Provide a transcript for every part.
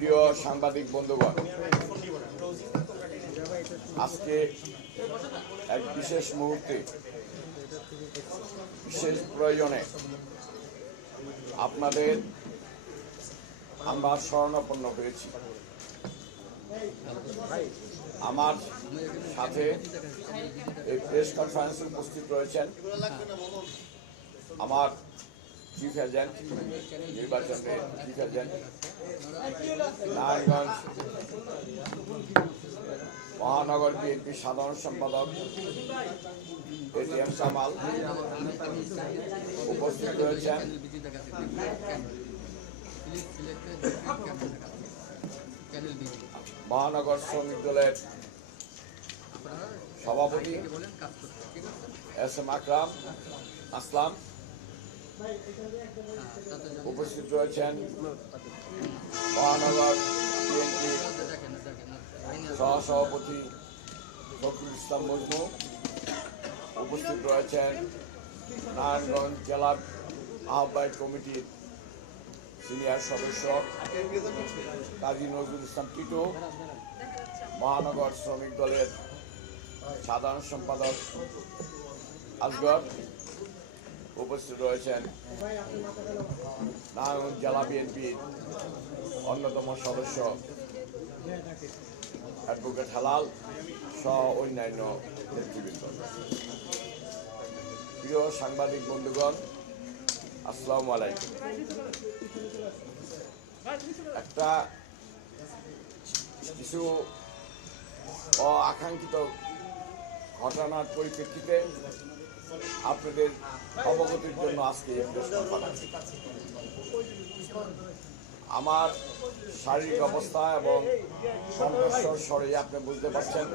প্রিয় সাংবাদিক বন্ধুগণ, আজকে এক বিশেষ মুহূর্তে বিশেষ প্রয়োজনে আপনাদের আমরা শরণাপন্ন হয়েছি। আমার সাথে এই প্রেস কনফারেন্সে উপস্থিত রয়েছেন আমার চিফ এজেন্ট, নির্বাচনের চিফ এজেন্ট, নারায়ণগঞ্জ মহানগর বিএনপির সাধারণ সম্পাদক এটিএম কামাল, উপস্থিত রয়েছেন মহানগর শ্রমিক দলের সভাপতি এস এম আকরাম আসলাম, উপস্থিত রয়েছেন মহানগর বিএনপির সহসভাপতি ফখরুল ইসলাম মজনু, উপস্থিত রয়েছেন নারায়ণগঞ্জ জেলার আহ্বায়ক কমিটির সিনিয়র সদস্য কাজী নজরুল ইসলাম টিটু, মহানগর শ্রমিক দলের সাধারণ সম্পাদক আসগর, উপস্থিত রয়েছেন নারায়ণগঞ্জ জেলা বিএনপির অন্যতম সদস্য অ্যাডভোকেট হালাল সহ অন্যান্য নেতৃবৃন্দ। প্রিয় সাংবাদিক বন্ধুগণ, আসসালামু আলাইকুম। একটা কিছু অআকাঙ্ক্ষিত ঘটনার পরিপ্রেক্ষিতে আপনাদের অবগতির জন্য আজকে আমার শারীরিক অবস্থা এবং কণ্ঠস্বর স্বরে আপনি বুঝতে পারছেন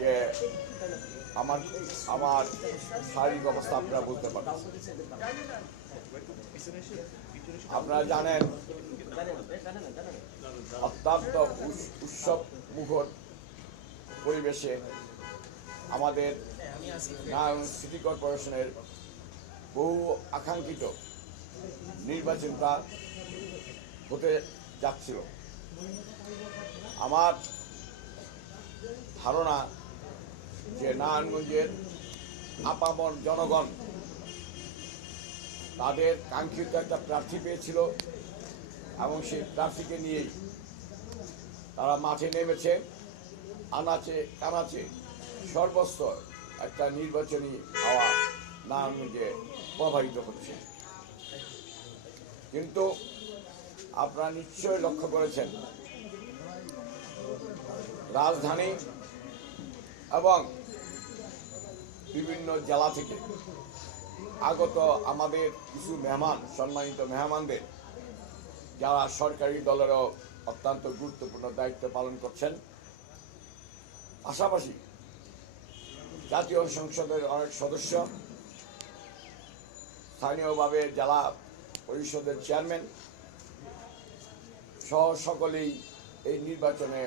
যে আমার শারীরিক অবস্থা আপনারা বুঝতে পারছেন। আপনারা জানেন অত্যন্ত উৎসব মুখর পরিবেশে আমাদের নারায়ণগঞ্জ সিটি কর্পোরেশনের বহু আকাঙ্ক্ষিত নির্বাচনটা হতে যাচ্ছিল। আমার ধারণা যে নারায়ণগঞ্জের আপামর জনগণ তাদের কাঙ্ক্ষিত একটা প্রার্থী পেয়েছিল এবং সেই প্রার্থীকে নিয়েই তারা মাঠে নেমেছে। আনাচে কানাচে সর্বস্ব একটা নির্বাচনী হাওয়া নারায়ণগঞ্জে প্রবাহিত হচ্ছে। কিন্তু আপনারা নিশ্চয়ই লক্ষ্য করেছেন রাজধানী এবং বিভিন্ন জেলা থেকে আগত আমাদের কিছু মেহমান, সম্মানিত মেহমানদের যারা সরকারি দলেরও অত্যন্ত গুরুত্বপূর্ণ দায়িত্ব পালন করছেন, পাশাপাশি জাতীয় সংসদের অনেক সদস্য, স্থানীয়ভাবে জেলা পরিষদের চেয়ারম্যান সহ সকলেই এই নির্বাচনে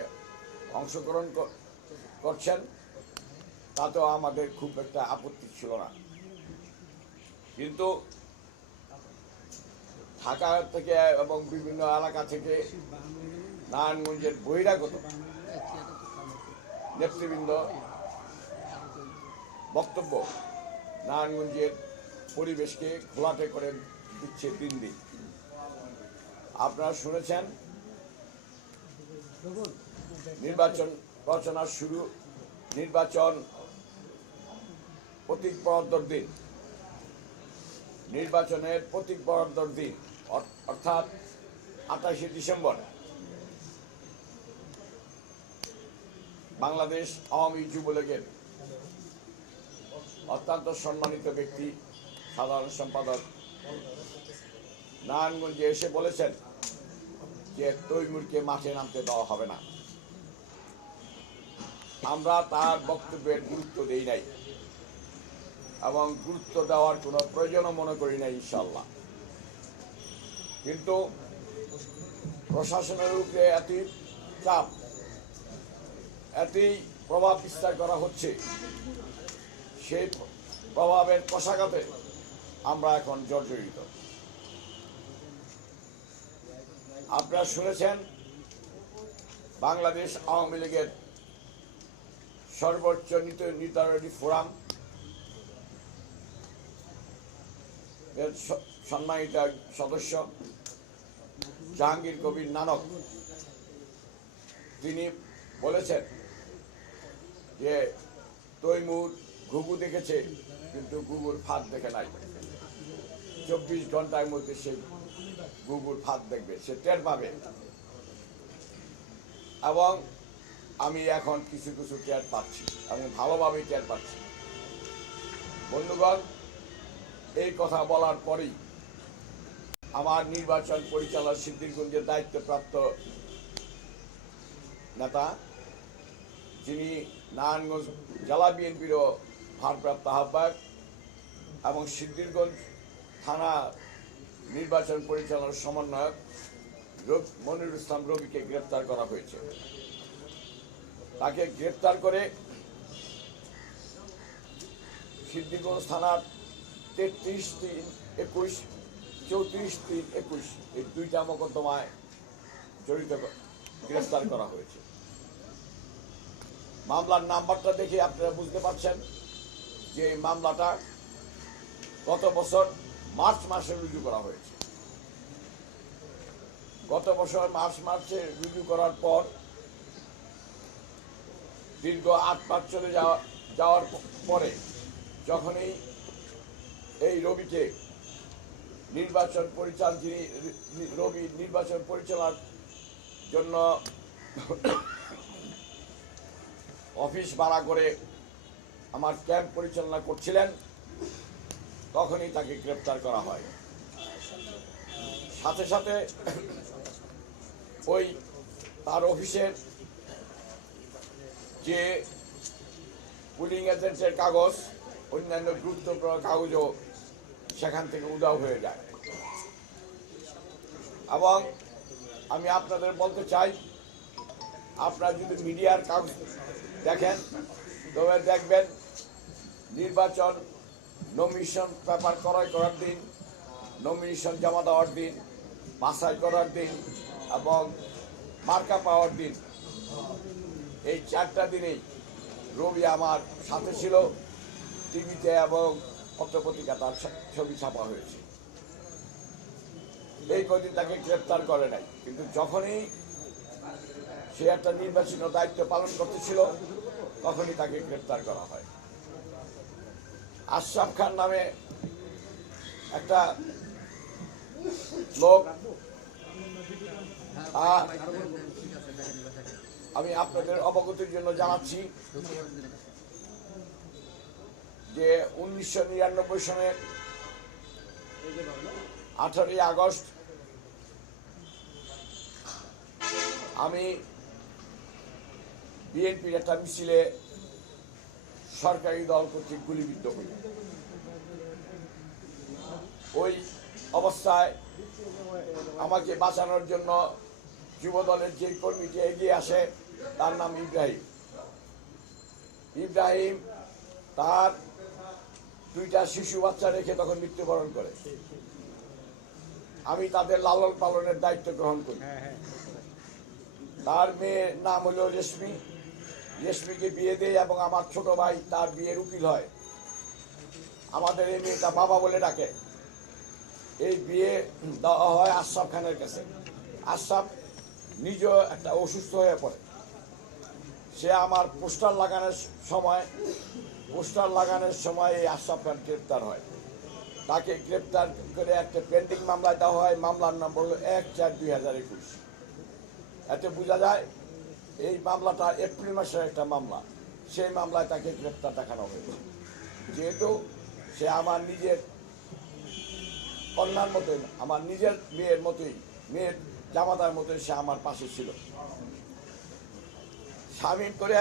অংশগ্রহণ করছেন। তাতেও আমাদের খুব একটা আপত্তি ছিল না। কিন্তু ঢাকা থেকে এবং বিভিন্ন এলাকা থেকে নারায়ণগঞ্জের বহিরাগত নেতৃবৃন্দ বক্তব্য নারায়ণগঞ্জের পরিবেশকে ঘোলাটে করে দিচ্ছে দিন দিন। আপনারা শুনেছেন নির্বাচন রচনার শুরু, নির্বাচন প্রতীক বরাদ্দর দিন, নির্বাচনের প্রতীক বরাদ্দর দিন অর্থাৎ 28শে ডিসেম্বর বাংলাদেশ আওয়ামী যুবলীগের অত্যন্ত সম্মানিত ব্যক্তি সাধারণ সম্পাদক নারায়ণগঞ্জে এসে বলেছেন যে তৈমুরকে মাঠে নামতে দেওয়া হবে না। আমরা তার বক্তব্যের গুরুত্ব দেই নাই এবং গুরুত্ব দেওয়ার কোনো প্রয়োজনও মনে করি না ইনশাল্লাহ। কিন্তু প্রশাসনের উপরে এতই চাপ, এতই প্রভাব বিস্তার করা হচ্ছে, সেই প্রভাবের কষাঘাতে আমরা এখন জর্জরিত। আপনারা শুনেছেন বাংলাদেশ আওয়ামী লীগের সর্বোচ্চ নির্ধারণী ফোরাম এর সম্মানিত সদস্য জাহাঙ্গীর কবির নানক তিনি বলেছেন যে তৈমুর ঘুঘু দেখেছে কিন্তু ঘুঘুর ফাঁদ দেখে নাই। 24 ঘন্টার মধ্যে সে ঘুঘুর ফাঁদ দেখবে, সে টের পাবে। এবং আমি এখন কিছু কিছু টের পাচ্ছি, আমি ভালোভাবেই টের পাচ্ছি। বন্ধুগণ, এই কথা বলার পরেই আমার নির্বাচন পরিচালনা সিদ্ধিরগঞ্জের দায়িত্বপ্রাপ্ত নেতা, যিনি নারায়ণগঞ্জ জেলা বিএনপিরও ভারপ্রাপ্ত আহ্বায়ক এবং সিদ্ধিরগঞ্জ থানা নির্বাচন পরিচালনার সমন্বয়ক মনিরুল ইসলাম রবিকে গ্রেপ্তার করা হয়েছে। তাকে গ্রেপ্তার করে সিদ্ধিরগঞ্জ থানার 33-3-21, 34-3-21 এই দুইটা মোকদ্দমায় জড়িত গ্রেফতার করা হয়েছে। মামলার নাম্বারটা দেখে আপনারা বুঝতে পারছেন যে এই মামলাটা গত বছর মার্চ মাসে রুজু করা হয়েছে। গত বছর মার্চ মাসে রুজু করার পর দীর্ঘ 8 মাস চলে যাওয়ার পরে যখনই এই রবিকে নির্বাচন পরিচালনার জন্য অফিস ভাড়া করে আমার ক্যাম্প পরিচালনা করছিলেন, তখনই তাকে গ্রেপ্তার করা হয়। সাথে সাথে ওই তার অফিসের যে পুলিং এজেন্টের কাগজ, অন্যান্য গুরুত্বপূর্ণ কাগজও সেখান থেকে উধাও হয়ে যায়। এবং আমি আপনাদের বলতে চাই, আপনারা যদি মিডিয়ার কাগজ দেখেন তবে দেখবেন নির্বাচন নমিনেশন পেপার ক্রয় করার দিন, নমিনেশন জমা দেওয়ার দিন, বাছাই করার দিন এবং মার্কা পাওয়ার দিন, এই 4টা দিনেই রবি আমার সাথে ছিল। টিভিতে এবং পত্রপত্রিকা তার ছবি ছাপা হয়েছে। এই কদিন তাকে গ্রেপ্তার করে নাই, কিন্তু যখনই সে একটা নির্বাচনী দায়িত্ব পালন করতেছিল তখনই তাকে গ্রেপ্তার করা হয়। আশরাফ খান নামে একটা লোক, আমি আপনাদের অবগতির জন্য জানাচ্ছি যে 1999 সনের 18ই আগস্ট আমি বিএনপির একটা মিছিলে সরকারি দল কর্তৃক গুলিবিদ্ধ হই। ওই অবস্থায় আমাকে বাঁচানোর জন্য যুব দলের যে কর্মীটি এগিয়ে আসে তার নাম ইব্রাহিম তার 2টা শিশু বাচ্চা রেখে তখন মৃত্যুবরণ করে। আমি তাদের লালন পালনের দায়িত্ব গ্রহণ করি। তার মেয়ের নাম হলো রেশমিকে বিয়ে দেয় এবং আমার ছোট ভাই তার বিয়ের উকিল হয়। আমাদের এই মেয়েটা বাবা বলে ডাকে। এই বিয়ে দেওয়া হয় আশরাফ খানের কাছে। আশরাফ নিজেও একটা অসুস্থ হয়ে পড়ে। সে আমার পোস্টার লাগানোর সময় এই আশরাফ খান গ্রেপ্তার হয়। তাকে গ্রেপ্তার করে একটা পেন্ডিং মামলা দেওয়া হয়। মামলার নম্বর হলো 1/4/2021। এতে বোঝা যায় এই মামলাটা এপ্রিল মাসের একটা মামলা। সেই মামলায় তাকে গ্রেপ্তার দেখানো হয়েছে। যেহেতু সে আমার নিজের কন্যার মতোই, আমার নিজের মেয়ের জামাতার মতোই সে আমার পাশে ছিল। শামীম করে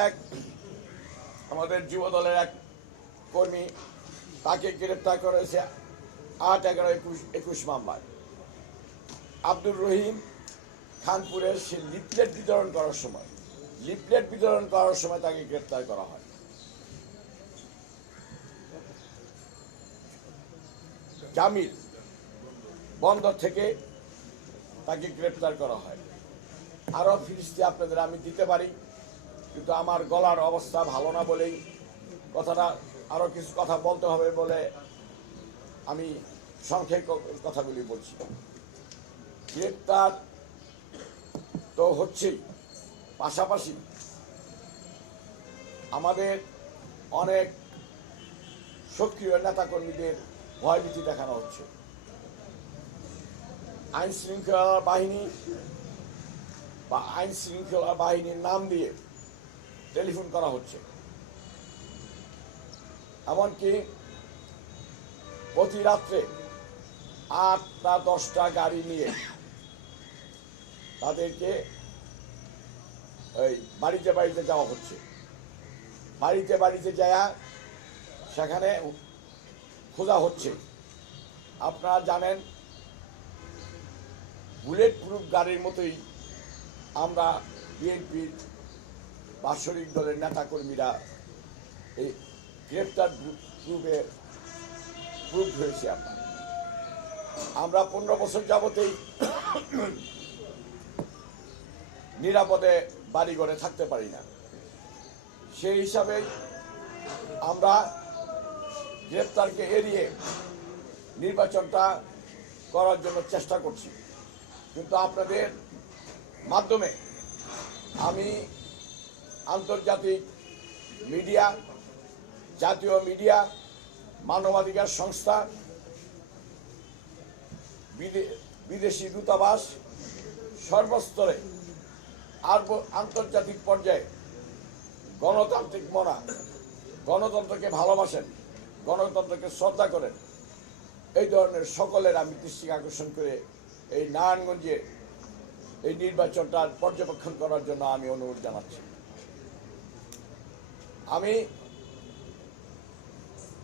আমাদের যুব দলের এক কর্মী, তাকে গ্রেপ্তার করেছে 8/11/21 মামলায়। আব্দুর রহিম খানপুরের সে লিফলেট বিতরণ করার সময় তাকে গ্রেপ্তার করা হয়। জামিল বন্দর থেকে তাকে গ্রেপ্তার করা হয়। আরও ফিরিস্তি আপনাদের আমি দিতে পারি, কিন্তু আমার গলার অবস্থা ভালো না বলেই কথাটা আরও কিছু কথা বলতে হবে বলে আমি সংক্ষেপ কথাগুলি বলছি। গ্রেপ্তার তো হচ্ছেই, পাশাপাশি আমাদের অনেক সক্রিয় নেতাকর্মীদের ভয়ভীতি দেখানো হচ্ছে। আইন শৃঙ্খলা বাহিনী বা আইন শৃঙ্খলা বাহিনীর নাম দিয়ে টেলিফোন করা হচ্ছে। এমনকি প্রতি রাত্রে 8টা 10টা গাড়ি নিয়ে তাদেরকে ওই বাড়িতে বাড়িতে যাওয়া হচ্ছে। বাড়িতে বাড়িতে যাওয়া সেখানে খোঁজা হচ্ছে। আপনারা জানেন, বুলেট প্রুফ গাড়ির মতোই আমরা বিএনপির বাৎসরিক দলের নেতাকর্মীরা এই গ্রেপ্তার প্রুফ হয়েছে। আমরা 15 বছর যাবতেই নিরাপদে বাড়িঘরে থাকতে পারি না। সেই হিসাবে আমরা গ্রেপ্তারকে এড়িয়ে নির্বাচনটা করার জন্য চেষ্টা করছি। কিন্তু আপনাদের মাধ্যমে আমি আন্তর্জাতিক মিডিয়া, জাতীয় মিডিয়া, মানবাধিকার সংস্থা, বিদেশি দূতাবাস, সর্বস্তরে আন্তর্জাতিক পর্যায়ে গণতান্ত্রিক মনা, গণতন্ত্রকে ভালোবাসেন, গণতন্ত্রকে শ্রদ্ধা করেন, এই ধরনের সকলের আমি দৃষ্টি আকর্ষণ করে এই নারায়ণগঞ্জে এই নির্বাচনটা পর্যবেক্ষণ করার জন্য আমি অনুরোধ জানাচ্ছি। আমি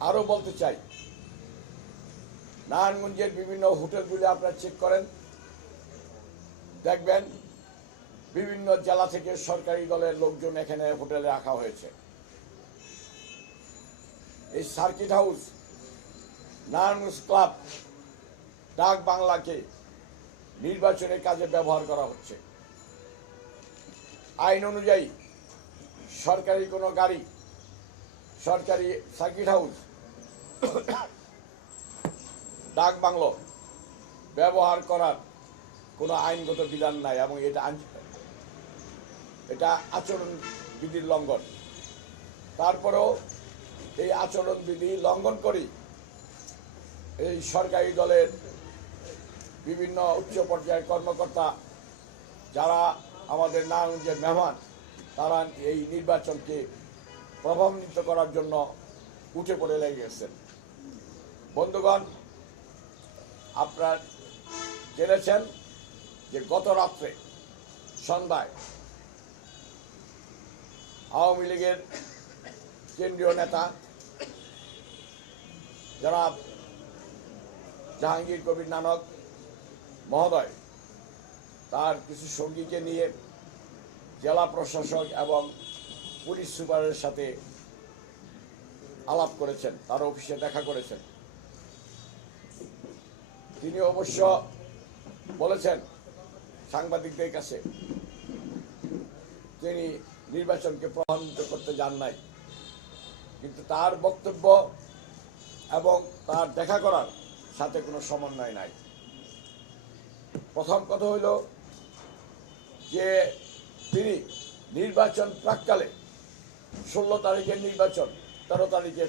আরও বলতে চাই, নারায়ণগঞ্জের বিভিন্ন হোটেলগুলি আপনারা চেক করেন, দেখবেন বিভিন্ন জেলা থেকে সরকারি দলের লোকজন এখানে হোটেলে রাখা হয়েছে। এই সার্কিট হাউস, নারায়ণগঞ্জ ক্লাব, ডাক বাংলাকে নির্বাচনের কাজে ব্যবহার করা হচ্ছে। আইন অনুযায়ী সরকারি কোনো গাড়ি, সরকারি সার্কিট হাউস, ডাক বাংলো ব্যবহার করার কোনো আইনগত বিধান নাই এবং এটা আচরণবিধির লঙ্ঘন। তারপরেও এই আচরণবিধি লঙ্ঘন করি এই সরকারি দলের বিভিন্ন উচ্চ পর্যায়ের কর্মকর্তা যারা আমাদের নারায়ণগঞ্জের মেহমান, তারা এই নির্বাচনকে প্রভাবান্বিত করার জন্য উঠে পড়ে লেগে গেছেন। বন্ধুগণ, আপনারা জেনেছেন যে গত রাত্রে সন্ধ্যায় আওয়ামী লীগের কেন্দ্রীয় নেতা জনাব জাহাঙ্গীর কবির নানক মহোদয় তার কিছু সঙ্গীকে নিয়ে জেলা প্রশাসক এবং পুলিশ সুপারের সাথে আলাপ করেছেন, তার অফিসে দেখা করেছেন। তিনি অবশ্য বলেছেন সাংবাদিকদের কাছে তিনি নির্বাচনকে প্রভাবিত করতে যান নাই, কিন্তু তার বক্তব্য এবং তার দেখা করার সাথে কোনো সমন্বয় নাই। প্রথম কথা হইল যে তিনি নির্বাচন প্রাককালে 16 তারিখের নির্বাচন 13 তারিখে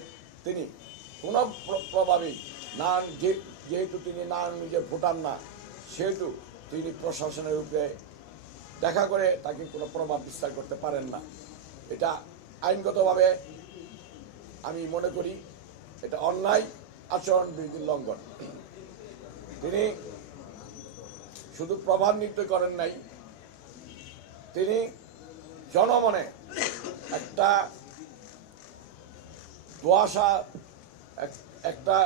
তিনি কোনো প্রভাবেই যেহেতু তিনি নিজে ভোটার না, সেহেতু তিনি প্রশাসনের উপরে দেখা করে তাকে কোনো প্রভাব বিস্তার করতে পারেন না। এটা আইনগতভাবে আমি মনে করি এটা অন্যায় আচরণবিধির লঙ্ঘন। তিনি শুধু প্রভাবান্বিত করেন নাই, তিনি জনমনে একটা ধোঁয়াশা, একটা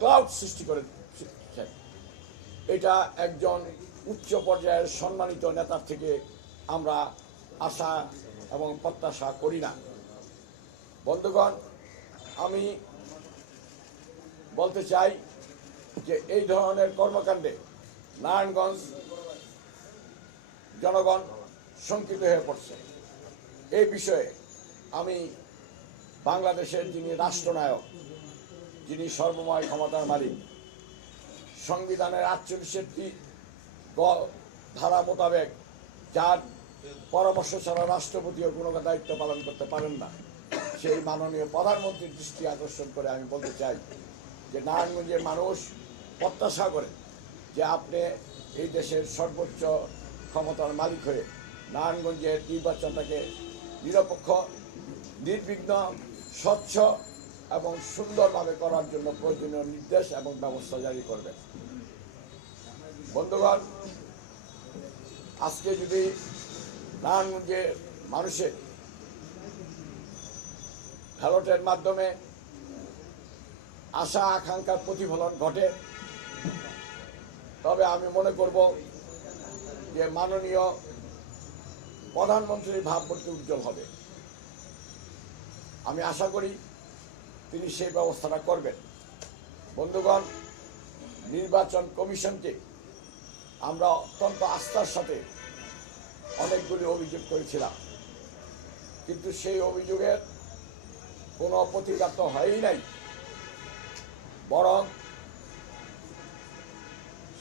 ক্লাউড সৃষ্টি করে। এটা একজন উচ্চ পর্যায়ের সম্মানিত নেতার থেকে আমরা আশা এবং প্রত্যাশা করি না। বন্ধুগণ, আমি বলতে চাই যে এই ধরনের কর্মকাণ্ডে নারায়ণগঞ্জ জনগণ শঙ্কিত হয়ে পড়ছে। এই বিষয়ে আমি বাংলাদেশের যিনি রাষ্ট্রনায়ক, যিনি সর্বময় ক্ষমতার মালিক, সংবিধানের 48টি ধারা মোতাবেক যার পরামর্শ ছাড়া রাষ্ট্রপতিও কোনো দায়িত্ব পালন করতে পারেন না, সেই মাননীয় প্রধানমন্ত্রীর দৃষ্টি আকর্ষণ করে আমি বলতে চাই যে নারায়ণগঞ্জের মানুষ প্রত্যাশা করে যে আপনি এই দেশের সর্বোচ্চ ক্ষমতার মালিক হয়ে নারায়ণগঞ্জের নির্বাচনটাকে নিরপেক্ষ, নির্বিঘ্ন, স্বচ্ছ এবং সুন্দরভাবে করার জন্য প্রয়োজনীয় নির্দেশ এবং ব্যবস্থা জারি করবেন। বন্ধুগণ, আজকে যদি নারায়ণগঞ্জের মানুষের ব্যালটের মাধ্যমে আশা আকাঙ্ক্ষার প্রতিফলন ঘটে, তবে আমি মনে করব যে মাননীয় প্রধানমন্ত্রীর ভাবমূর্তি উজ্জ্বল হবে। আমি আশা করি তিনি সেই ব্যবস্থাটা করবেন। বন্ধুগণ, নির্বাচন কমিশনকে আমরা অত্যন্ত আস্থার সাথে অনেকগুলি অভিযোগ করেছিলাম, কিন্তু সেই অভিযোগের কোনো প্রতিকার তো হয়ই নাই, বরং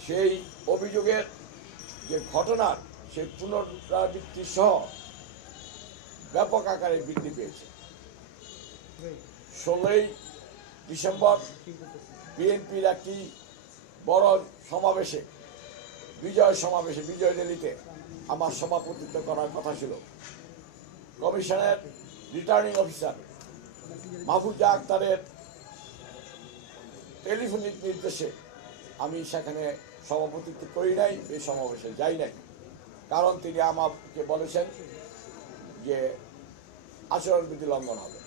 সেই অভিযোগের যে ঘটনার সেই পুনরাবৃত্তি সহ ব্যাপক আকারে বৃদ্ধি পেয়েছে। 16ই ডিসেম্বর বিএনপির একটি বড় সমাবেশে, বিজয় র্যালিতে আমার সভাপতিত্ব করার কথা ছিল। কমিশনের রিটার্নিং অফিসার মাহফুজা আক্তারের টেলিফোনিক নির্দেশে আমি সেখানে সভাপতিত্ব করি নাই, এই সমাবেশে যাই নাই, কারণ তিনি আমাকে বলেছেন যে আচরণবিধি লঙ্ঘন হবে।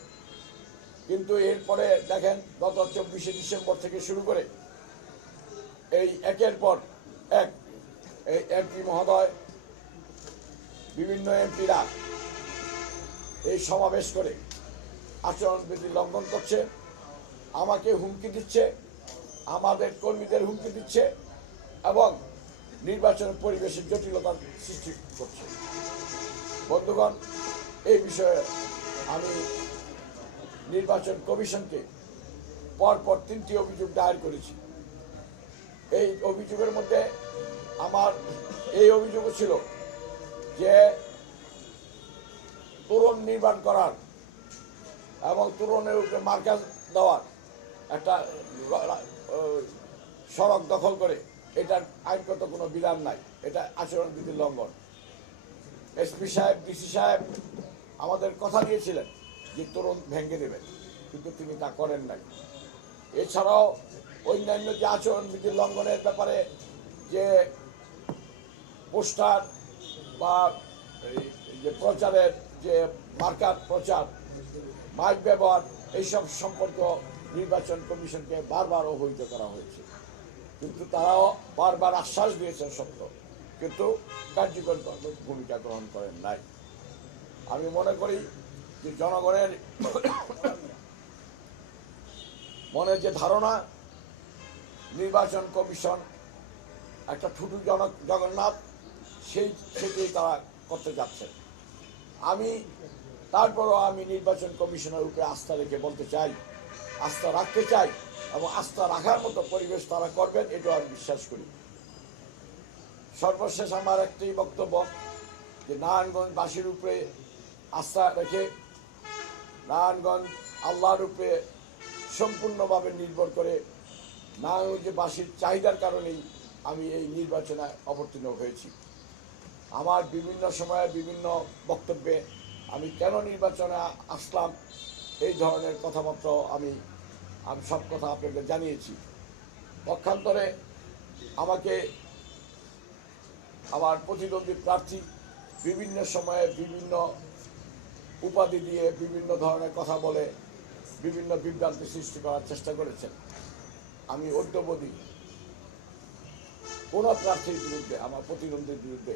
কিন্তু এরপরে দেখেন, গত 24শে ডিসেম্বর থেকে শুরু করে এই একের পর এক এই এমপি মহোদয়, বিভিন্ন এমপিরা এই সমাবেশ করে আচরণবিধি লঙ্ঘন করছে, আমাকে হুমকি দিচ্ছে, আমাদের কর্মীদের হুমকি দিচ্ছে এবং নির্বাচনের পরিবেশের জটিলতার সৃষ্টি করছে। বন্ধুগণ, এই বিষয়ে আমি নির্বাচন কমিশনকে পরপর 3টি অভিযোগ দায়ের করেছি। এই অভিযোগের মধ্যে আমার এই অভিযোগও ছিল যে তোরণ নির্মাণ করার এবং তোরণের উপরে মার্কা দেওয়ার একটা সড়ক দখল করে, এটার আইনগত কোনো বিধান নাই, এটা আচরণবিধির লঙ্ঘন। এসপি সাহেব, ডিসি সাহেব আমাদের কথা দিয়েছিলেন যে তোরণ ভেঙে দেবেন, কিন্তু তিনি তা করেন নাই। এছাড়াও অন্যান্য যে আচরণবিধির লঙ্ঘনের ব্যাপারে যে পোস্টার বা যে প্রচারের যে মার্কার প্রচার, মাইক ব্যবহার, এইসব সম্পর্ক নির্বাচন কমিশনকে বারবার অবহিত করা হয়েছে, কিন্তু তারাও বারবার আশ্বাস দিয়েছেন সত্য, কিন্তু কার্যকর ভূমিকা গ্রহণ করেন নাই। আমি মনে করি যে জনগণের মনে যে ধারণা নির্বাচন কমিশন একটা ঠুটু জগন্নাথ, সেটি তারা করতে যাচ্ছে। তারপরও আমি নির্বাচন কমিশনের উপরে আস্থা রেখে বলতে চাই, আস্থা রাখতে চাই এবং আস্থা রাখার মতো পরিবেশ তারা করবেন, এটাও আমি বিশ্বাস করি। সর্বশেষ আমার একটি বক্তব্য যে নারায়ণগঞ্জবাসীর উপরে আস্থা রেখে, নারায়ণগঞ্জ আল্লাহর উপরে সম্পূর্ণভাবে নির্ভর করে, নারায়ণগঞ্জবাসীর চাহিদার কারণেই আমি এই নির্বাচনে অবতীর্ণ হয়েছি। আমার বিভিন্ন সময়ে বিভিন্ন বক্তব্যে আমি কেন নির্বাচনে আসলাম এই ধরনের কথাবার্তা আমি সব কথা আপনাদের জানিয়েছি। পক্ষান্তরে আমাকে আমার প্রতিদ্বন্দ্বী প্রার্থী বিভিন্ন সময়ে বিভিন্ন উপাধি দিয়ে বিভিন্ন ধরনের কথা বলে বিভিন্ন বিভ্রান্তি সৃষ্টি করার চেষ্টা করেছেন। আমি অদ্যবধি কোনো প্রার্থীর বিরুদ্ধে, আমার প্রতিদ্বন্দ্বীর বিরুদ্ধে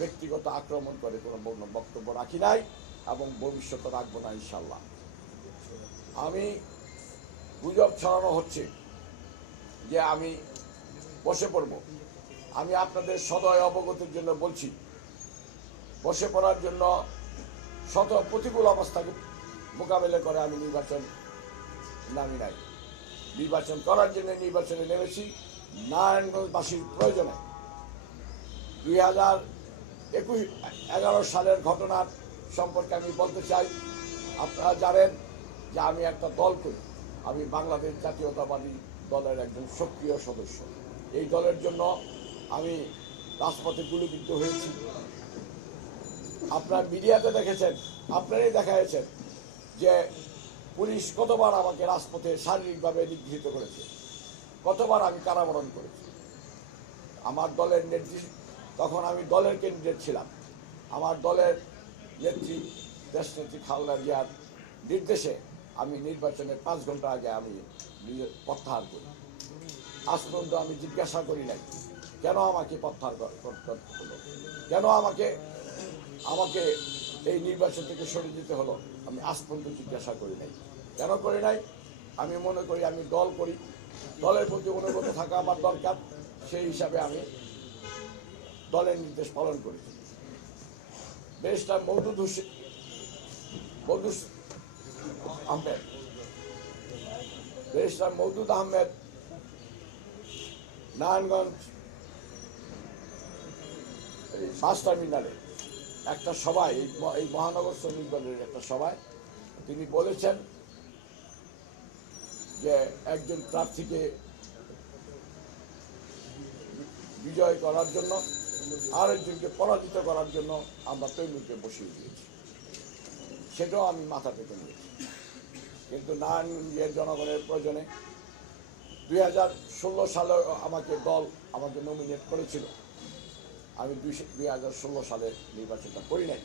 ব্যক্তিগত আক্রমণ করে কোনো বক্তব্য রাখি নাই এবং ভবিষ্যতে রাখবো না ইনশাল্লাহ। আমি গুজব ছড়ানো হচ্ছে যে আমি বসে পড়ব, আমি আপনাদের সদয় অবগতির জন্য বলছি বসে পড়ার জন্য শত প্রতিকূল অবস্থাকে মোকাবেলা করে আমি নির্বাচন নামি নাই। নির্বাচন করার জন্য নির্বাচনে নেমেছি নারায়ণগঞ্জবাসীর প্রয়োজনে। 2011 সালের ঘটনার সম্পর্কে আমি বলতে চাই। আপনারা জানেন যে আমি একটা দল করি। আমি বাংলাদেশ জাতীয়তাবাদী দলের একজন সক্রিয় সদস্য। এই দলের জন্য আমি রাজপথে গুলিবিদ্ধ হয়েছি। আপনারা মিডিয়াতে দেখেছেন, আপনারাই দেখাইছেন যে পুলিশ কতবার আমাকে রাজপথে শারীরিকভাবে নিগৃহীত করেছে, কতবার আমি কারাবরণ করেছি। আমার দলের নেত্রী, তখন আমি দলের ক্যান্ডিডেট ছিলাম, আমার দলের নেত্রী দেশনেত্রী খালেদা জিয়ার নির্দেশে আমি নির্বাচনের 5 ঘন্টা আগে আমি প্রত্যাহার করি। আজ পর্যন্ত আমি জিজ্ঞাসা করি নাই কেন আমাকে প্রত্যাহার করতে হলো, কেন আমাকে এই নির্বাচন থেকে সরে যেতে হলো। আমি আজ পর্যন্ত জিজ্ঞাসা করি নাই। কেন করি নাই? আমি মনে করি আমি দল করি, দলের প্রতি অনুগত থাকা আমার দরকার। সেই হিসাবে আমি দলের নির্দেশ পালন করেছি। ব্যারিস্টার মওদুদ আহমেদ নারায়ণগঞ্জ বাস টার্মিনালে একটা সভায়, এই মহানগর শ্রমিক দলের একটা সভায় তিনি বলেছেন যে একজন প্রার্থীকে বিজয় করার জন্য আরেকজনকে পরাজিত করার জন্য আমরা তৈমুরকে বসিয়ে দিয়েছি। সেটাও আমি মাথা পেতে নিয়েছি। কিন্তু নারায়ণগঞ্জের জনগণের প্রয়োজনে 2016 সালে আমাকে নমিনেট করেছিল। আমি 2016 সালে নির্বাচনটা করি নাই।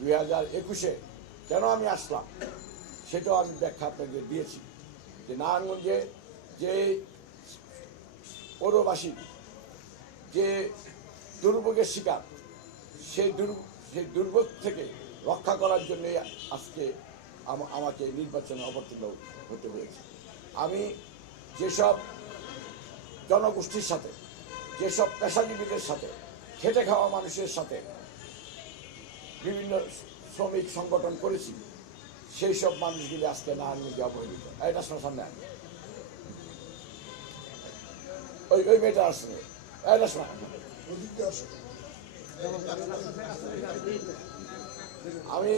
2021-এ কেন আমি আসলাম সেটাও আমি ব্যাখ্যা আপনাদের দিয়েছি যে নারায়ণগঞ্জে যে পৌরবাসী যে দুর্ভোগের শিকার, সেই দুর্ভোগ থেকে রক্ষা করার জন্যে আজকে আমাকে নির্বাচনে অবতীর্ণ হতে হয়েছে। আমি যেসব জনগোষ্ঠীর সাথে, যেসব পেশাজীবীদের সাথে, খেটে খাওয়া মানুষের সাথে বিভিন্ন শ্রমিক সংগঠন করেছি, সেই সব মানুষগুলি আজকে নারায়ণগঞ্জে অবহেলিত। এটা সামনে ওই মেয়েটা আসছে, এটা শোনা আমি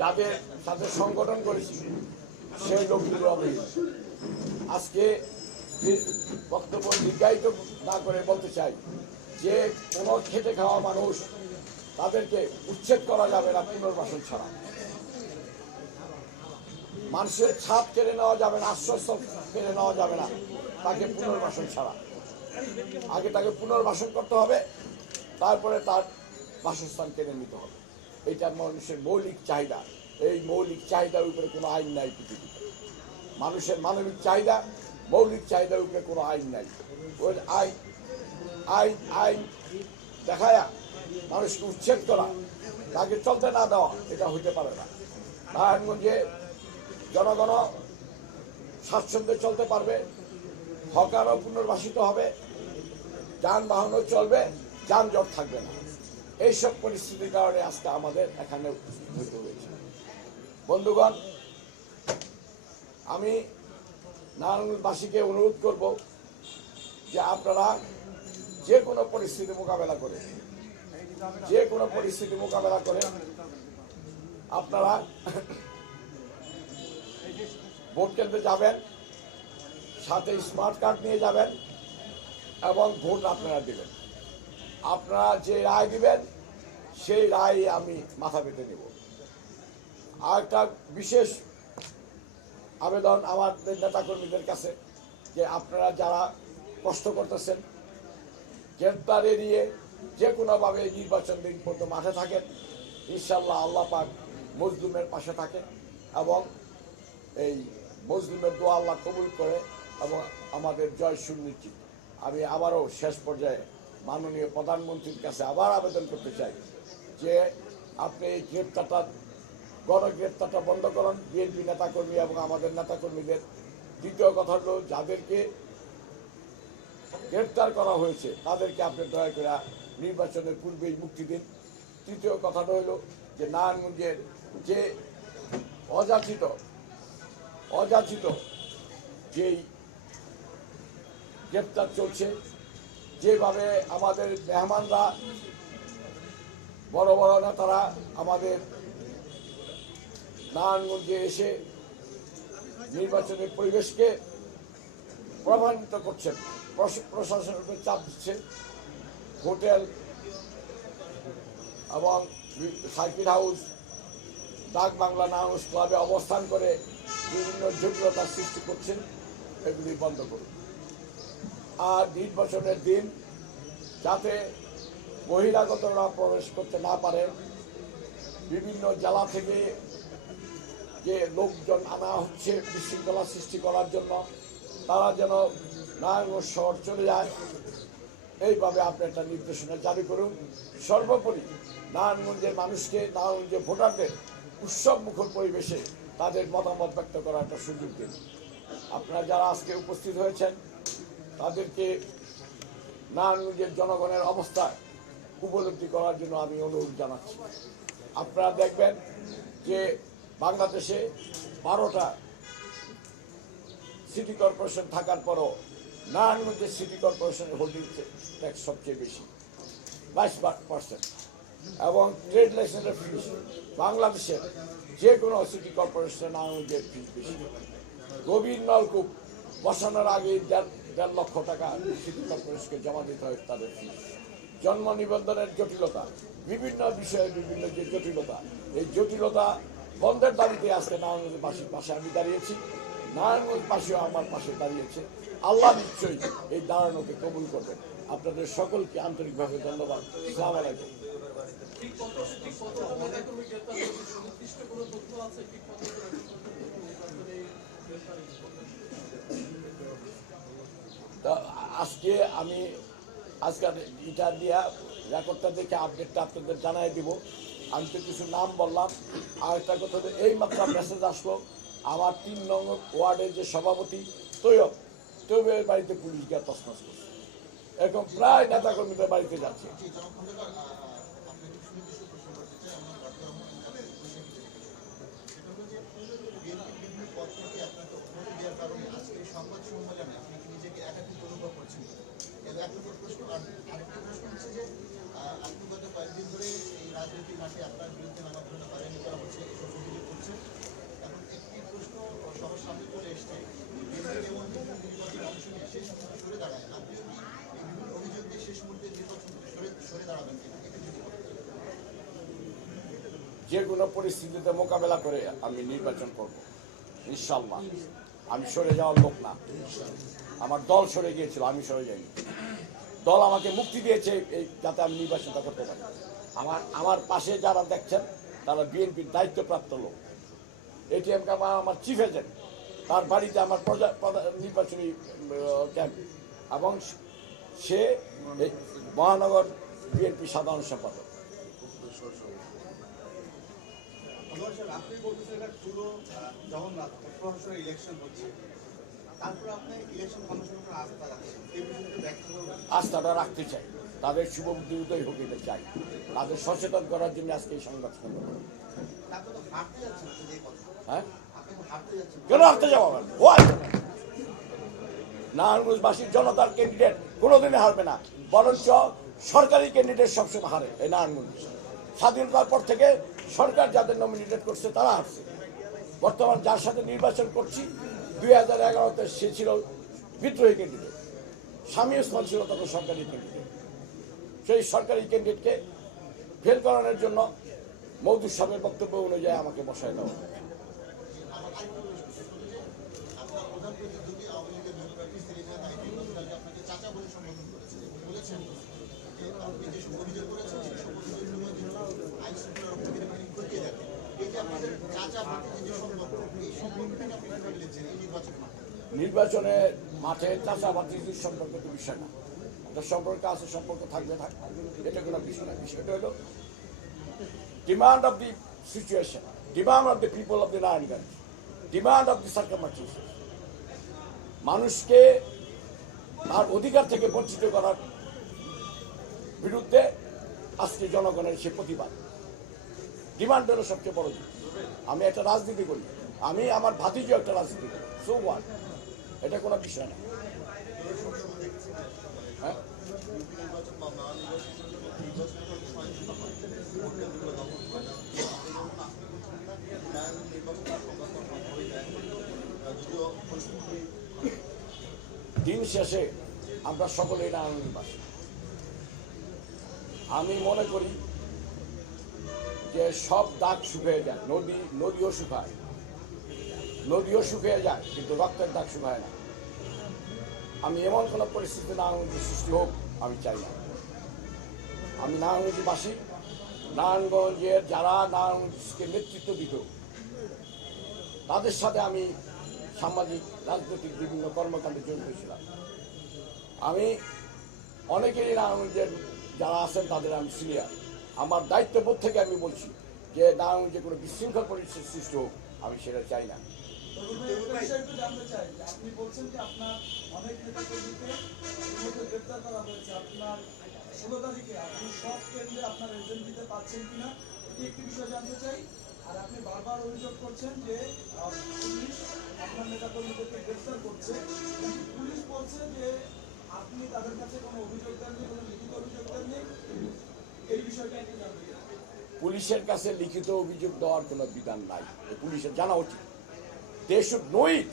যাদের সাথে সংগঠন করেছি সেই লোকগুলি অবহেলিত। আজকে বক্তব্য দীর্ঘায়িত না করে বলতে চাই যে কোনো খেটে খাওয়া মানুষ তাদেরকে উচ্ছেদ করা যাবে না পুনর্বাসন ছাড়া। মানুষের ছাদ কেড়ে নেওয়া যাবে না, আশ্রয়স্থল কেড়ে নেওয়া যাবে না তাকে পুনর্বাসন ছাড়া। আগে তাকে পুনর্বাসন করতে হবে, তারপরে তার বাসস্থান কেড়ে নিতে হবে। এইটা মানুষের মৌলিক চাহিদা। এই মৌলিক চাহিদার উপরে কোনো আইন নাই পৃথিবীতে। মানুষের মানবিক চাহিদা, মৌলিক চাহিদার উপরে কোনো আইন নাই। ওই আইন দেখায়া মানুষকে উচ্ছেদ করা, তাকে চলতে না দেওয়া, এটা হইতে পারে না। নারায়ণগঞ্জে জনগণ স্বাচ্ছন্দ্যে চলতে পারবে, হকারও পুনর্বাসিত হবে, যানবাহনও চলবে, যানজট থাকবে না। এইসব পরিস্থিতির কারণে আজকে আমাদের এখানে উপস্থিত হয়েছে। বন্ধুগণ, আমি নারায়ণগঞ্জবাসীকে অনুরোধ করব যে আপনারা যে কোনো পরিস্থিতি মোকাবেলা করে আপনারা ভোট কেন্দ্রে যাবেন, সাথে স্মার্ট কার্ড নিয়ে যাবেন এবং ভোট আপনারা দিবেন। আপনারা যে রায় দিবেন সেই রায় আমি মাথা পেতে নেব। আর একটা বিশেষ আবেদন আমাদের নেতাকর্মীদের কাছে যে আপনারা যারা কষ্ট করতেছেন, গ্রেপ্তার এড়িয়ে যে কোনোভাবে নির্বাচন দিন পর্যন্ত মাঠে থাকেন, ইনশাল্লাহ আল্লাহ পাক মজলুমের পাশে থাকেন এবং এই মজলুমের দোয়া আল্লাহ কবুল করে এবং আমাদের জয় সুনিশ্চিত। আমি আবারও শেষ পর্যায়ে মাননীয় প্রধানমন্ত্রীর কাছে আবার আবেদন করতে চাই যে আপনি এই গ্রেপ্তারটা গণগ্রেপ্তারটা বন্ধ করুন বিএনপি নেতাকর্মী এবং আমাদের নেতাকর্মীদের। দ্বিতীয় কথা হলো যাদেরকে গ্রেপ্তার করা হয়েছে তাদেরকে আপনি দয়া করে নির্বাচনের পূর্বেই মুক্তি দিন। তৃতীয় কথাটা হলো যে নারায়ণগঞ্জের যে অযাচিত যেই গ্রেপ্তার চলছে, যেভাবে আমাদের মেহমানরা বড় বড় নেতারা আমাদের নারায়ণগঞ্জে এসে নির্বাচনের পরিবেশকে প্রভাবিত করছেন, প্রশাসনের উপর চাপ দিচ্ছে, হোটেল এবং সার্কিট হাউস, ডাক বাংলা নারায়ণগঞ্জ ক্লাবে অবস্থান করে বিভিন্ন জটিলতার সৃষ্টি করছেন, এগুলি বন্ধ করুন। আর নির্বাচনের দিন যাতে বহিরাগতরা প্রবেশ করতে না পারে, বিভিন্ন জেলা থেকে যে লোকজন আনা হচ্ছে বিশৃঙ্খলা সৃষ্টি করার জন্য, তারা যেন নারায়ণগঞ্জ শহর চলে যায়, এইভাবে আপনি একটা নির্দেশনা জারি করুন। সর্বোপরি নারায়ণগঞ্জের মানুষকে, নারায়ণগঞ্জের ভোটারদের উৎসব মুখর পরিবেশে তাদের মতামত ব্যক্ত করার একটা সুযোগ দিন। আপনারা যারা আজকে উপস্থিত হয়েছেন তাদেরকে নারায়ণগঞ্জের জনগণের অবস্থা উপলব্ধি করার জন্য আমি অনুরোধ জানাচ্ছি। আপনারা দেখবেন যে বাংলাদেশে 12টা সিটি কর্পোরেশন থাকার পরও নারায়ণগঞ্জের সিটি কর্পোরেশনের হোল্ডিং ট্যাক্স সবচেয়ে বেশি, 22%, এবং ট্রেড লাইসেন্সের ফিস বাংলাদেশের যে কোনো সিটি কর্পোরেশনে নারায়ণগঞ্জের ফিস বেশি। গভীর নলকূপ বসানোর আগে 1.5 লক্ষ টাকা সিটি কর্পোরেশনকে জমা দিতে হয় তাদের ফিস। জন্ম নিবন্ধনের জটিলতা, বিভিন্ন বিষয়ে বিভিন্ন যে জটিলতা, এই জটিলতা বন্ধের দাবিতে আজকে নারায়ণগঞ্জবাসীর পাশে আমি দাঁড়িয়েছি, নারায়ণগঞ্জবাসীও আমার পাশে দাঁড়িয়েছে। আল্লাহ নিশ্চয়ই এই দাঁড়ানোকে কবুল করবেন। আপনাদের সকলকে আন্তরিকভাবে ধন্যবাদ। আসসালামু আলাইকুম। আজকে আমি এটা দিয়া রেকর্ডটা দেখে আপডেটটা আপনাদের জানাই দিব। আমি তো কিছু নাম বললাম। আর একটা কথা, এই মাত্র মেসেজ আসলো আমার 3 নং ওয়ার্ডের যে সভাপতি তৈয়বের বাড়িতে পুলিশ গিয়ে তছনছ করছে। এরকম প্রায় নেতাকর্মীদের বাড়িতে যাচ্ছে। যে কোনো পরিস্থিতিতে মোকাবেলা করে আমি নির্বাচন করব ইনশাল্লাহ। আমি সরে যাওয়ার লোক না। আমার দল সরে গিয়েছিল, আমি সরে যাইনি। দল আমাকে মুক্তি দিয়েছে এই যাতে আমি নির্বাচনটা করতে পারি। আমার পাশে যারা দেখছেন তারা বিএনপির দায়িত্বপ্রাপ্ত লোক। এটিএম আমার চিফ এজেন্ট, তার বাড়িতে আমার নির্বাচনী ক্যাম্প, এবং সে মহানগর বিএনপি সাধারণ সম্পাদক। আপনি বলতেছেন পুরো জগন্নাথ প্রশাসনের ইলেকশন হচ্ছে, তারপরে আপনি ইলেকশন কমিশনের উপর আস্থা রাখছেন, এই বিষয়টা ব্যাখ্যা করবেন? আস্থাটা রাখতে চাই, তাদের শুভ বুদ্ধি উদয় হোক এটা চাই, তাদের সচেতন করার জন্য আজকে এই সংবাদ সম্মেলন। হ্যাঁ, কেন হারতে যাবো? নারায়ণগঞ্জবাসীর জনতার ক্যান্ডিডেট কোনোদিনই হারবে না, বরঞ্চ সরকারি ক্যান্ডিডেট সবসময় হারে। এই নারায়ণগঞ্জ স্বাধীনতার পর থেকে সরকার যাদের নমিনেটেড করছে তারা হারছে। বর্তমান যার সাথে নির্বাচন করছি 2011-তে সে ছিল বিদ্রোহী ক্যান্ডিডেট, স্বামী ওসমান ছিল তখন সরকারি ক্যান্ডিডেট। সেই সরকারি ক্যান্ডিডেটকে ফেল করানোর জন্য মওদুদ সাহেবের বক্তব্য অনুযায়ী আমাকে বসায় দেওয়া। নির্বাচনে মাঠে চাচাবাতির সম্পর্ক তো বিষয় না, সম্পর্ক আছে, সম্পর্ক থাকবে, এটা কোনো বিষয় না। বিষয়টা হলো demand of the situation. Demand of the people of the Narayanganj, demand of the circumstances, মানুষকে তার অধিকার থেকে বঞ্চিত করার বিরুদ্ধে আজকে জনগণের সে প্রতিবাদ। ডিমান্ড হলো সবচেয়ে বড় জিনিস। আমি একটা রাজনীতি করি, আমি আমার ভাতিজিও একটা রাজনীতি করি, সো ওয়াট, এটা কোনো বিষয় না। হ্যাঁ, দিন শেষে আমরা সকলেই নারায়ণগঞ্জবাসী। আমি মনে করি যে সব দাগ শুকিয়ে যায়, নদীও শুকায়, নদীও শুকিয়ে যায়, কিন্তু রক্তের দাগ শুকায় না। আমি এমন কোনো পরিস্থিতি নারায়ণগঞ্জের সৃষ্টি হোক আমি চাই না। আমি নারায়ণগঞ্জবাসী, নারায়ণগঞ্জের যারা নারায়ণগঞ্জকে নেতৃত্ব দিত তাদের সাথে আমি সামাজিক রাজনৈতিক বিভিন্ন কর্মকাণ্ডে জড়িত ছিলাম। আমি অনেকেরই নারায়ণগঞ্জের যারা আছেন তাদের আমি সিনিয়র। আমার দায়িত্ববোধ থেকে আমি বলছি যে নারায়ণগঞ্জে কোনো বিশৃঙ্খল পরিস্থিতি সৃষ্টি হোক আমি সেটা চাই না। আপনি বলছেন যে আপনার অনেক নেতাকর্মীকে গ্রেপ্তার করা হয়েছে, আপনার 16 তারিখে আপনি সব কেন্দ্রে আপনার এজেন্ট দিতে পারছেন কিনা এটি একটি বিষয় জানতে চাই। আর আপনি বারবার অভিযোগ করছেন যে পুলিশ আপনার নেতাকর্মীদেরকে গ্রেপ্তার করছে, কিন্তু পুলিশ বলছে যে আপনি তাদের কাছে কোনো অভিযোগ দেননি, কোনো লিখিত অভিযোগ দেননি, এই বিষয়টা একটু জানতে চাই। পুলিশের কাছে লিখিত অভিযোগ দেওয়ার কোনো বিধান নাই, পুলিশের জানা উচিত। They should know it.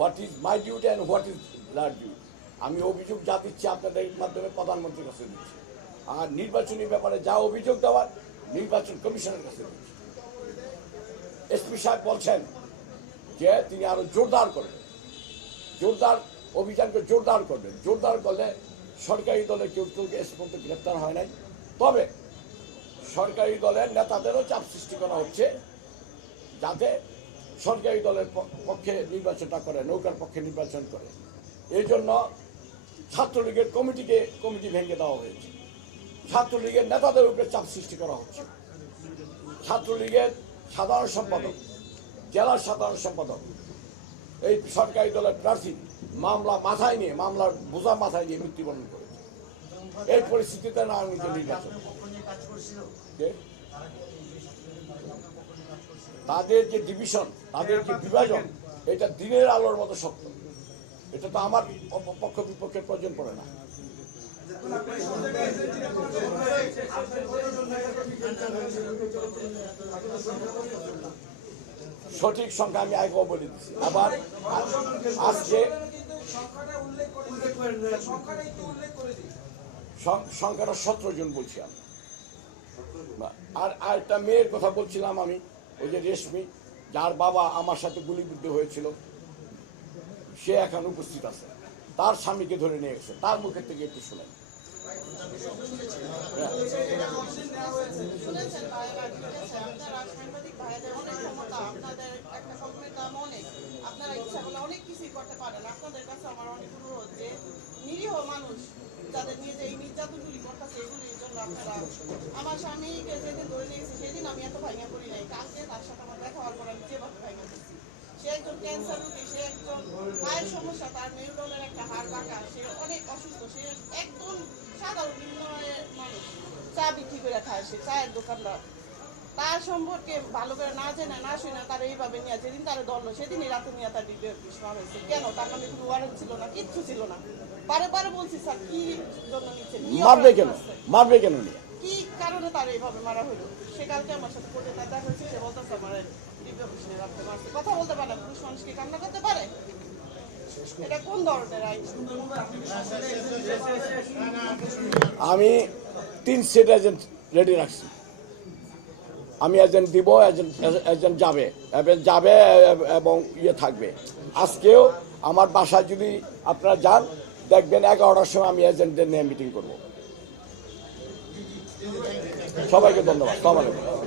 What is my duty and what is their duty. আমি অভিযোগ যা দিচ্ছি আপনাদের মাধ্যমে প্রধানমন্ত্রীর কাছে দিচ্ছি, আর নির্বাচনী ব্যাপারে যা অভিযোগ দেওয়ার নির্বাচন কমিশনের কাছে দিচ্ছি। এসপি সাহেব বলছেন যে তিনি আরো জোরদার করবেন, জোরদার অভিযানকে জোরদার করবেন। জোরদার করলে সরকারি দলে কেউ এ পর্যন্ত গ্রেপ্তার হয় নাই, তবে সরকারি দলের নেতাদেরও চাপ সৃষ্টি করা হচ্ছে যাতে সরকারি দলের পক্ষে নির্বাচনটা করে, নৌকার পক্ষে নির্বাচন করে। এই জন্য ছাত্রলীগের কমিটি ভেঙে দেওয়া হয়েছে, ছাত্রলীগের নেতাদের উপরে চাপ সৃষ্টি করা হচ্ছে। ছাত্রলীগের সাধারণ সম্পাদক, জেলার সাধারণ সম্পাদক এই সরকারি দলের প্রার্থী মামলা মাথায় নিয়ে, মামলার বোঝা মাথায় নিয়ে মৃত্যুবরণ করেছে। এই পরিস্থিতিতে নারায়ণগঞ্জের নির্বাচন, তাদের যে ডিভিশন, তাদের যে বিভাজন, এটা দিনের আলোর মতো সত্য। এটা তো আমার পক্ষ বিপক্ষের প্রয়োজন পড়ে না। সঠিক সংখ্যা আমি আগেও বলে দিচ্ছি। আবার আজকে সংখ্যাটা 17 জন বলছি আমি। আর একটা মেয়ের কথা বলছিলাম আমি, ওই যে রেশমি, যার বাবা আমার সাথে গুলিবিদ্ধ হয়েছিল, সে এখন উপস্থিত আছে, তার স্বামীকে ধরে নিয়ে গেছে। তার মুখের থেকে একটু শুনেন। আপনারা ইচ্ছা করলে অনেক কিছুই করতে পারেন। আপনাদের কাছে আমার অনেক অনুরোধ যে নিরীহ মানুষ যাদের নিয়ে যে এই নির্যাতনগুলি করতেছে এগুলির জন্য আপনারা, আমার স্বামীকে যেদিন ধরে নিয়েছে সেদিন আমি এত ভাঙা করি নাই, কালকে তার সাথে আমার দেখা হওয়ার পর আমি যেভাবে ভাঙা করছি। সে একজন ক্যান্সার রোগী, সে একজন পায়ের সমস্যা, তার মেরুদণ্ডের একটা হাড় বাঁকা, সে অনেক অসুস্থ, সে একদম সাধারণ নিম্নয়ের মানুষ, চা বিক্রি করে খায়, সে চায়ের দোকানদার। তার সম্পর্কে ভালো করে না জেনে না শুনে তার এইভাবে নিয়ে যেদিন তার ধরলো সেদিনই রাতে নিয়ে তার বিস্ফোরণ হয়েছে। কেন? তার নামে কোনো ওয়ারেন্ট ছিল না, কিচ্ছু ছিল না। বারে বারে বলছি স্যার কি জন্য নিচ্ছে, মারবে কেন, কি কারণে তার এইভাবে মারা হলো। সে কালকে আমার সাথে কোর্টে দেখা হয়েছে, সে বলতেছে আমার দিব্য কৃষ্ণের রাখতে মারছে। কথা বলতে পারে না, পুরুষ মানুষ কি কান্না করতে পারে? এটা কোন ধরনের আইন? আমি 3 সেট এজেন্ট রেডি রাখছি। আমি এজেন্ট দিব, এজেন্ট যাবে এবং থাকবে। আজকেও আমার বাসায় যদি আপনারা যান দেখবেন 11টার সময় আমি এজেন্টদের নিয়ে মিটিং করব। সবাইকে ধন্যবাদ। আসসালামু আলাইকুম।